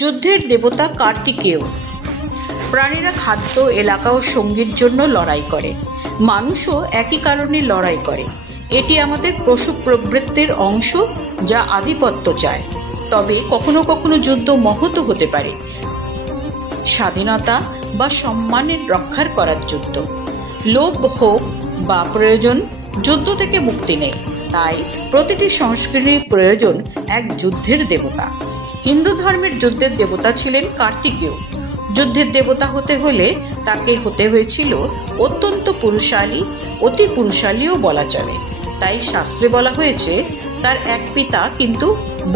যুদ্ধের দেবতা কার্তিকেয়। প্রাণীরা খাদ্য, এলাকা ও সঙ্গীর জন্য লড়াই করে। মানুষও একই কারণে লড়াই করে। এটি আমাদের পশু প্রবৃত্তির অংশ, যা আধিপত্য চায়। তবে কখনো কখনো যুদ্ধ মহৎ হতে পারে, স্বাধীনতা বা সম্মানের রক্ষার করার যুদ্ধ। লোভ হোক বা প্রয়োজন, যুদ্ধ থেকে মুক্তি নেই। তাই প্রতিটি সংস্কৃতির প্রয়োজন এক যুদ্ধের দেবতা। হিন্দু ধর্মের যুদ্ধের দেবতা ছিলেন কার্তিকেয়। যুদ্ধের দেবতা হতে হলে তাকে হতে হয়েছিল অত্যন্ত পুরুষালী, অতি পুরুষালীও বলা চলে। তাই শাস্ত্রে বলা হয়েছে তার এক পিতা কিন্তু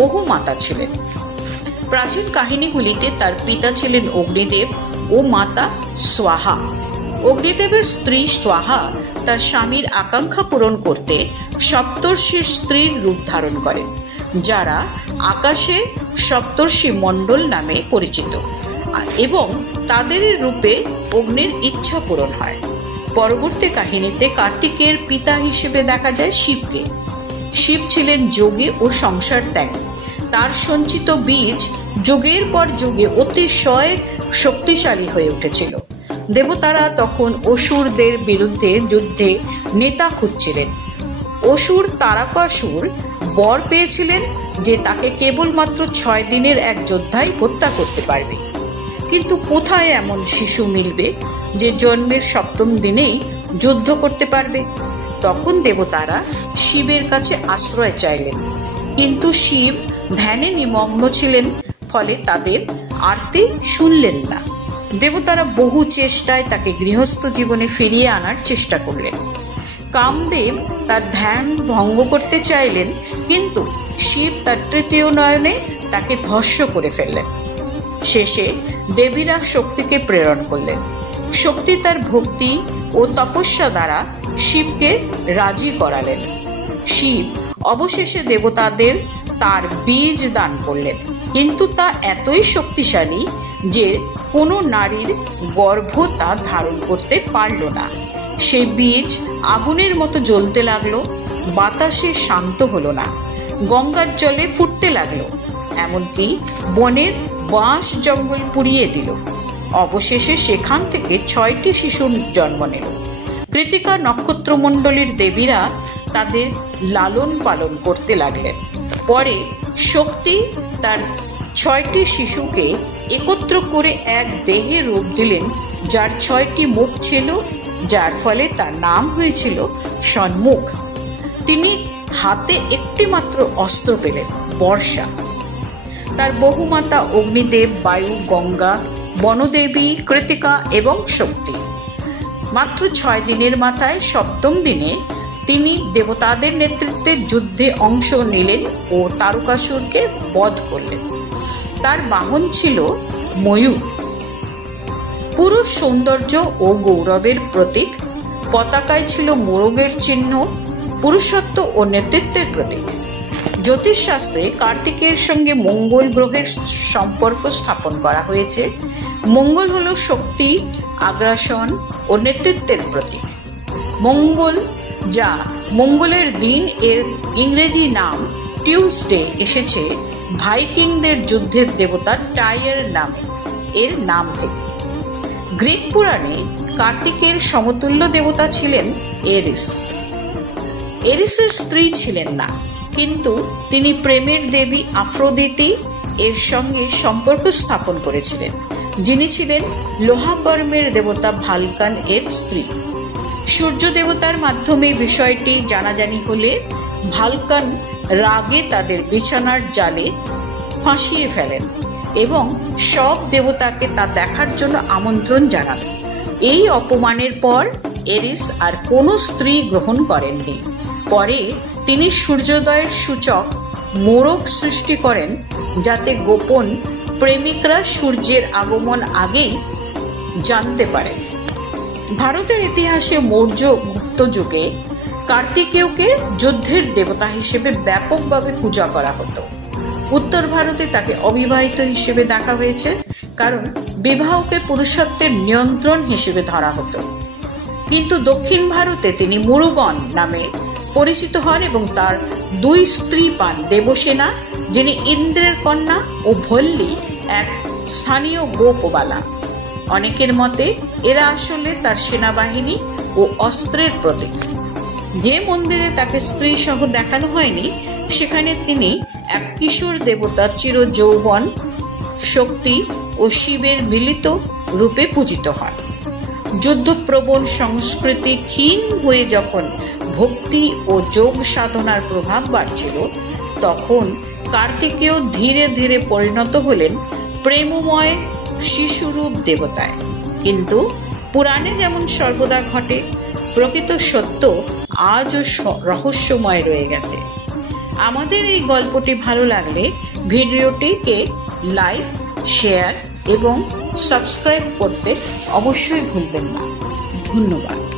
বহু মাতা ছিলেন। প্রাচীন কাহিনীগুলিতে তার পিতা ছিলেন অগ্নিদেব ও মাতা স্বাহা। অগ্নিদেবের স্ত্রী স্বাহা তার স্বামীর আকাঙ্ক্ষা পূরণ করতে সপ্তর্ষির স্ত্রীর রূপ ধারণ করেন, যারা আকাশে সপ্তর্ষি মণ্ডল নামে পরিচিত, এবং তাদের রূপে অগ্নির ইচ্ছা পূরণ হয়। পরবর্তী কাহিনীতে কার্তিকের পিতা হিসেবে দেখা যায় শিবকে। শিব ছিলেন যোগী ও সংসার ত্যাগী। তার সঞ্চিত বীজ যুগের পর যুগে অতিশয় শক্তিশালী হয়ে উঠেছিল। দেবতারা তখন অসুরদের বিরুদ্ধে যুদ্ধে নেতা খুঁজছিলেন। অসুর তারকাসুর বর পেয়েছিলেন যে তাকে কেবলমাত্র 6 দিনের এক যোদ্ধাই হত্যা করতে পারবে। কিন্তু কোথায় এমন শিশু মিলবে যে জন্মের 7ম দিনেই যুদ্ধ করতে পারবে? তখন দেবতারা শিবের কাছে আশ্রয় চাইলেন, কিন্তু শিব ধ্যানে নিমগ্ন ছিলেন, ফলে তাদের আরতি শুনলেন না। দেবতারা বহু চেষ্টায় তাকে গৃহস্থ জীবনে ফিরিয়ে আনার চেষ্টা করলেন। কামদেব তার ধ্যান ভঙ্গ করতে চাইলেন, কিন্তু শিব তার 3য় নয়নে তাকে ধ্বংস করে ফেললেন। শেষে দেবীরা শক্তিকে প্রেরণ করলেন। শক্তি তার ভক্তি ও তপস্যা দ্বারা শিবকে রাজি করালেন। শিব অবশেষে দেবতাদের তার বীজ দান করলেন, কিন্তু তা এতই শক্তিশালী যে কোনো নারীর গর্ভ তা ধারণ করতে পারল না। সেই বীজ আগুনের মতো জ্বলতে লাগলো, বাতাসে শান্ত হলো না, গঙ্গার জলে ফুটতে লাগলো, এমনকি বনের বাঁশ জঙ্গল পুড়িয়ে দিল। অবশেষে সেখান থেকে 6টি শিশুর জন্ম নিল। কৃতিকা নক্ষত্রমণ্ডলীর দেবীরা তাদের লালন পালন করতে লাগলেন। পরে শক্তি তার 6টি শিশুকে একত্র করে এক দেহে রূপ দিলেন, যার 6টি মুখ ছিল, যার ফলে তার নাম হয়েছিল ষণ্মুখ। তিনি হাতে একটি মাত্র অস্ত্র পেলেন, বর্ষা। তার বহুমাতা অগ্নিদেব, বায়ু, গঙ্গা, বনদেবী, কৃতিকা এবং শক্তি। মাত্র 6 দিনের মাথায় 7ম দিনে তিনি দেবতাদের নেতৃত্বে যুদ্ধে অংশ নিলেন ও তারকাসুরকে বধ করলেন। তার বাহন ছিল ময়ূর। পুরুষ সৌন্দর্য ও গৌরবের প্রতীক। পতাকায় ছিল মোরগের চিহ্ন, পুরুষত্ব ও নেতৃত্বের প্রতীক। জ্যোতিষশাস্ত্রে কার্তিকের সঙ্গে মঙ্গল গ্রহের সম্পর্ক স্থাপন করা হয়েছে। মঙ্গল হল শক্তি, আগ্রাসন ও নেতৃত্বের প্রতীক। মঙ্গল, যা মঙ্গলের দিন এর ইংরেজি নাম টিউসডে এসেছে ভাইকিংদের যুদ্ধের দেবতা টাইয়ের নামে, এর নাম থেকে। গ্রিক পুরাণে কার্তিকের সমতুল্য দেবতা ছিলেন এরিস। এরিসের স্ত্রী ছিলেন না, কিন্তু তিনি প্রেমের দেবী আফ্রোদিতি এর সঙ্গে সম্পর্ক স্থাপন করেছিলেন, যিনি ছিলেন লোহাকর্মের দেবতা ভালকান এর স্ত্রী। সূর্য দেবতার মাধ্যমে বিষয়টি জানাজানি হলে ভালকান রাগে তাদের বিছানার জালে ফাঁসিয়ে ফেলেন এবং সব দেবতাকে তা দেখার জন্য আমন্ত্রণ জানান। এই অপমানের পর এরিস আর কোনো স্ত্রী গ্রহণ করেননি। পরে তিনি সূর্যোদয়ের সূচক মোরগ সৃষ্টি করেন, যাতে গোপন প্রেমিকরা সূর্যের আগমন আগেই জানতে পারে। ভারতের ইতিহাসে মৌর্য গুপ্ত যুগে কার্তিকেয়কে যুদ্ধের দেবতা হিসেবে ব্যাপকভাবে পূজা করা হতো। উত্তর ভারতে তাকে অবিবাহিত হিসেবে দেখা হয়েছে, কারণ বিবাহকে পুরুষত্বের নিয়ন্ত্রণ হিসেবে ধরা হতো। কিন্তু দক্ষিণ ভারতে তিনি মুরুগন নামে পরিচিত হন এবং তার 2 স্ত্রী পান, দেবসেনা যিনি ইন্দ্রের কন্যা ও ভল্লী এক স্থানীয় গোপবালা। অনেকের মতে এরা আসলে তার সেনাবাহিনী ও অস্ত্রের প্রতীক। যে মন্দিরে তাকে স্ত্রী সহ দেখানো হয়নি সেখানে তিনি এক কিশোর দেবতার চির যৌবন, শক্তি ও শিবের মিলিত রূপে পূজিত হন। যুদ্ধপ্রবণ সংস্কৃতি ক্ষীণ হয়ে যখন ভক্তি ও যোগ সাধনার প্রভাব বাড়ছিল, তখন কার্তিকেয় ধীরে ধীরে পরিণত হলেন প্রেমময় শিশুরূপ দেবতায়। কিন্তু পুরাণে যেমন সর্বদা ঘটে, প্রকৃত সত্য আজও রহস্যময় রয়ে গেছে। আমাদের এই গল্পটি ভালো লাগলে ভিডিওটিকে লাইক, শেয়ার এবং সাবস্ক্রাইব করতে অবশ্যই ভুলবেন না। ধন্যবাদ।